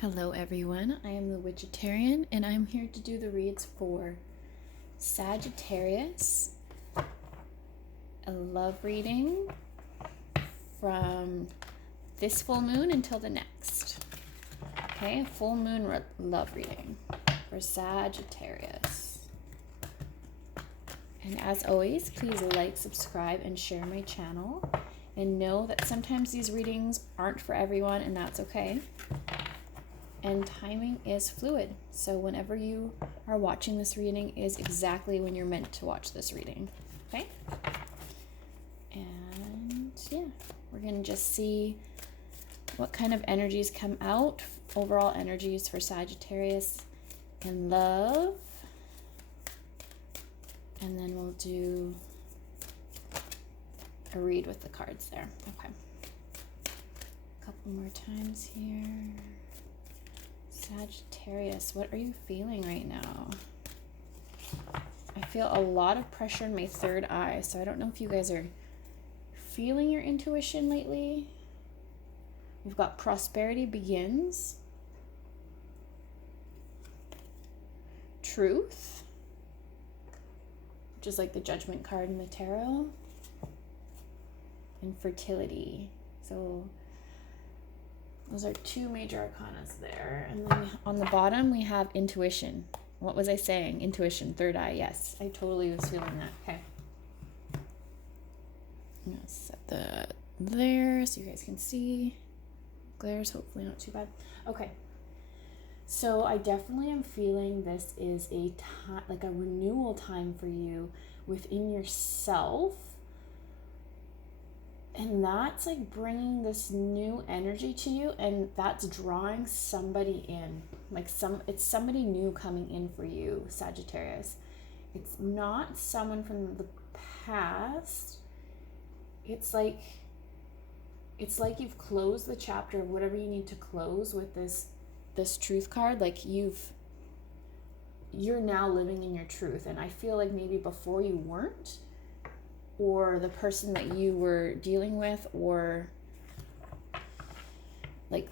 Hello everyone, I am the Thewitchatarian and I'm here to do the reads for Sagittarius, a love reading from this full moon until the next. Okay, full moon love reading for Sagittarius. And as always, please like, subscribe, and share my channel. And know that sometimes these readings aren't for everyone, and that's okay. And timing is fluid, so whenever you are watching this reading is exactly when you're meant to watch this reading, okay? And yeah, we're gonna just see what kind of energies come out, overall energies for Sagittarius in love, and then we'll do a read with the cards there. Okay, a couple more times here. Sagittarius, what are you feeling right now? I feel a lot of pressure in my third eye, so I don't know if you guys are feeling your intuition lately. We've got prosperity begins, truth, which is like the judgment card in the tarot, and fertility. So those are two major arcanas there. And then on the bottom, we have intuition. What was I saying? Intuition, third eye. Yes, I totally was feeling that. Okay. I'm going to set that there so you guys can see. Glare's hopefully not too bad. Okay. So I definitely am feeling this is a time, like a renewal time for you within yourself. And that's like bringing this new energy to you, and that's drawing somebody in. Like it's somebody new coming in for you, Sagittarius. It's not someone from the past. It's like you've closed the chapter of whatever you need to close with this truth card. Like you're now living in your truth, and I feel like maybe before you weren't, or the person that you were dealing with, or like,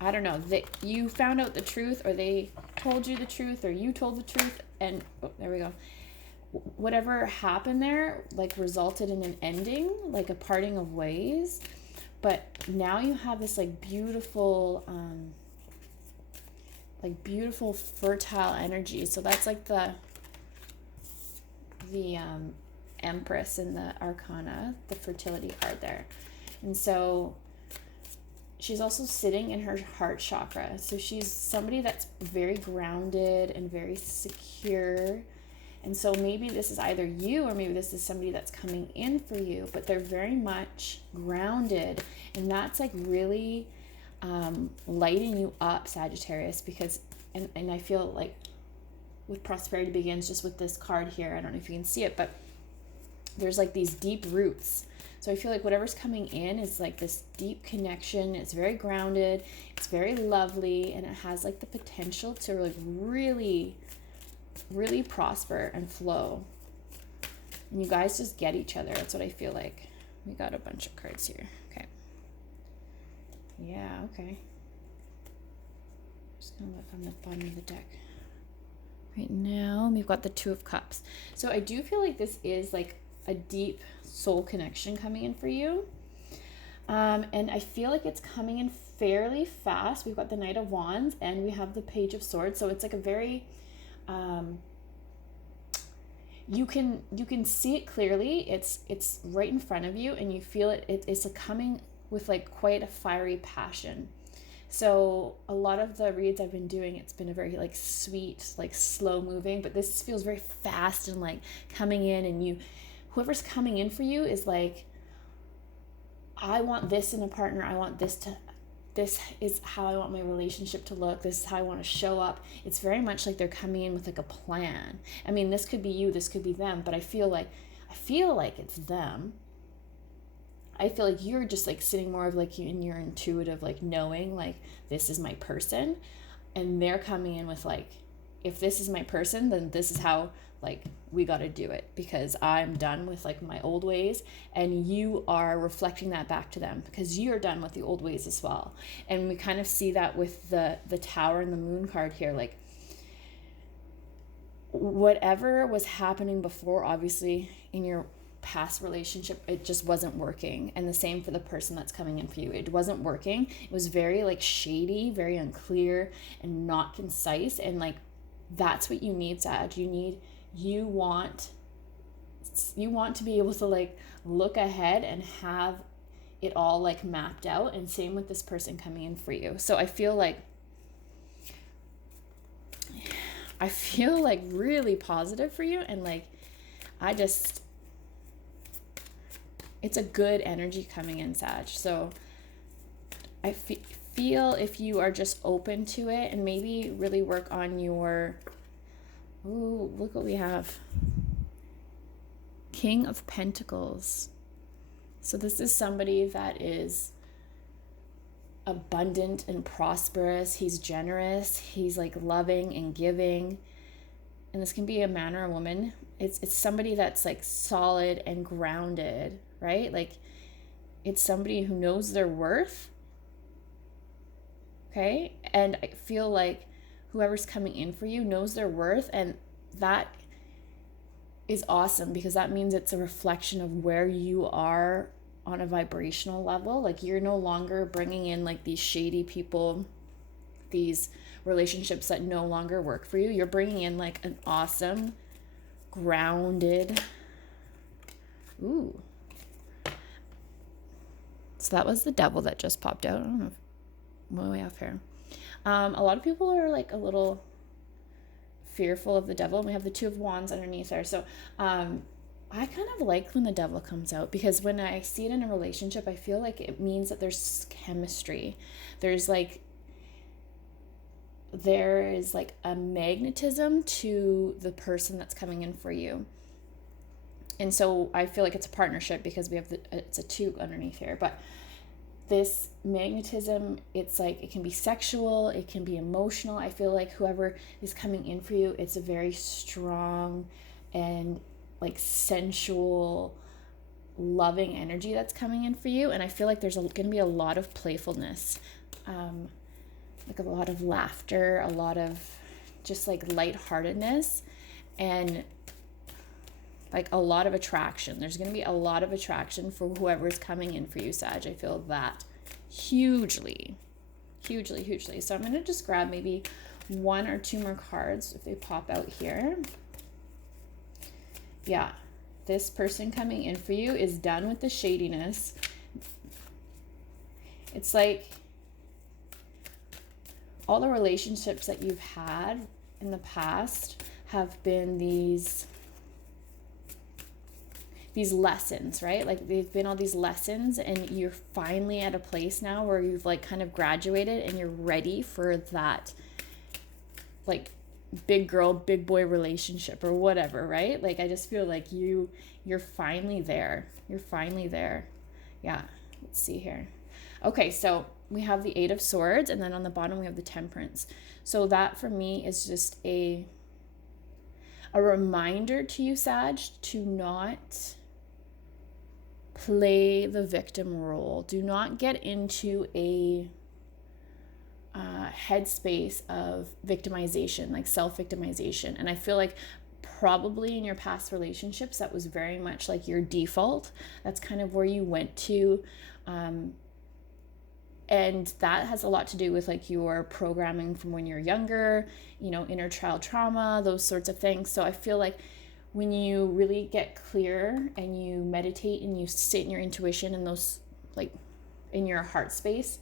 I don't know, that you found out the truth, or they told you the truth, or you told the truth, and oh, there we go. Whatever happened there, like, resulted in an ending, like a parting of ways. But now you have this like beautiful fertile energy. So that's like the Empress in the Arcana, the fertility card there. And so she's also sitting in her heart chakra. So she's somebody that's very grounded and very secure. And so maybe this is either you, or maybe this is somebody that's coming in for you, but they're very much grounded. And that's like really lighting you up, Sagittarius, because, and I feel like with prosperity begins just with this card here. I don't know if you can see it, but there's like these deep roots. So I feel like whatever's coming in is like this deep connection. It's very grounded. It's very lovely. And it has like the potential to like really, really prosper and flow. And you guys just get each other. That's what I feel like. We got a bunch of cards here. Okay. Yeah, okay. Just gonna look on the bottom of the deck. Right now, we've got the Two of Cups. So I do feel like this is like a deep soul connection coming in for you. And I feel like it's coming in fairly fast. We've got the Knight of Wands and we have the Page of Swords. So it's like a very, you can see it clearly. It's right in front of you, and you feel it. It's coming with like quite a fiery passion. So a lot of the reads I've been doing, it's been a very like sweet, like slow moving, but this feels very fast and like coming in, and whoever's coming in for you is like, I want this in a partner. I want this is how I want my relationship to look. This is how I want to show up. It's very much like they're coming in with like a plan. I mean, this could be you, this could be them, but I feel like it's them. I feel like you're just like sitting more of like in your intuitive, like knowing like this is my person, and they're coming in with like, if this is my person, then this is how like, we got to do it because I'm done with like my old ways, and you are reflecting that back to them because you're done with the old ways as well. And we kind of see that with the Tower and the Moon card here. Like, whatever was happening before, obviously in your past relationship, it just wasn't working. And the same for the person that's coming in for you. It wasn't working. It was very like shady, very unclear and not concise. And like, that's what you need, Sag. You want to be able to like look ahead and have it all like mapped out. And same with this person coming in for you. So I feel like really positive for you. And like, it's a good energy coming in, Sag. So I feel if you are just open to it and maybe really work on your, ooh, look what we have. King of Pentacles. So this is somebody that is abundant and prosperous. He's generous. He's like loving and giving. And this can be a man or a woman. It's somebody that's like solid and grounded, right? Like, it's somebody who knows their worth. Okay? And I feel like whoever's coming in for you knows their worth, and that is awesome because that means it's a reflection of where you are on a vibrational level. Like, you're no longer bringing in like these shady people, these relationships that no longer work for you. You're bringing in like an awesome, grounded, ooh. So that was the Devil that just popped out. I don't know if I'm way off here. A lot of people are like a little fearful of the Devil. We have the Two of Wands underneath there. So I kind of like when the Devil comes out, because when I see it in a relationship, I feel like it means that there's chemistry. There is like a magnetism to the person that's coming in for you. And so I feel like it's a partnership because we have it's a 2 underneath here. But this magnetism, it's like, it can be sexual, it can be emotional. I feel like whoever is coming in for you, it's a very strong and like sensual, loving energy that's coming in for you. And I feel like there's going to be a lot of playfulness, like a lot of laughter, a lot of just like lightheartedness, and like a lot of attraction. There's going to be a lot of attraction for whoever's coming in for you, Sag. I feel that hugely. So I'm going to just grab maybe 1 or 2 more cards if they pop out here. Yeah, this person coming in for you is done with the shadiness. It's like all the relationships that you've had in the past have been these lessons, right? Like, they've been all these lessons, and you're finally at a place now where you've like kind of graduated and you're ready for that like big girl, big boy relationship or whatever, right? Like, I just feel like you're finally there. Yeah, let's see here. Okay, so we have the 8 of Swords, and then on the bottom we have the Temperance. So that for me is just a reminder to you, Sag, to not play the victim role. Do not get into a headspace of victimization, like self-victimization. And I feel like probably in your past relationships, that was very much like your default. That's kind of where you went to. And that has a lot to do with like your programming from when you're younger, you know, inner child trauma, those sorts of things. So I feel like when you really get clear and you meditate and you sit in your intuition and those, like, in your heart space,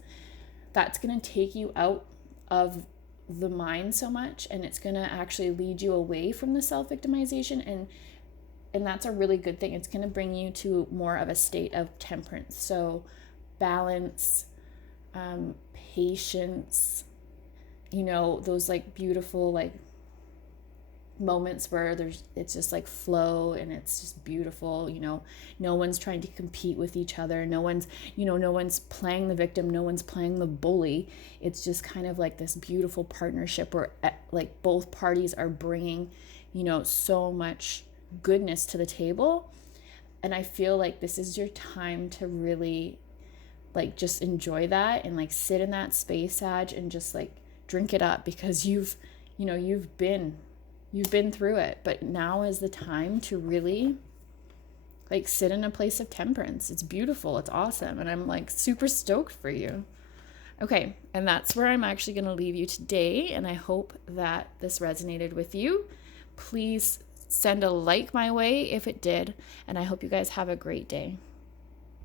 that's going to take you out of the mind so much, and it's going to actually lead you away from the self-victimization, and that's a really good thing. It's going to bring you to more of a state of temperance. So balance, patience, you know, those like beautiful like moments where it's just like flow and it's just beautiful, you know, no one's trying to compete with each other, no one's playing the victim, no one's playing the bully. It's just kind of like this beautiful partnership where like both parties are bringing, so much goodness to the table. And I feel like this is your time to really like just enjoy that and like sit in that space, Sag, and just like drink it up, because you've been through it. But now is the time to really like sit in a place of temperance. It's beautiful. It's awesome. And I'm like super stoked for you. Okay. And that's where I'm actually going to leave you today. And I hope that this resonated with you. Please send a like my way if it did. And I hope you guys have a great day.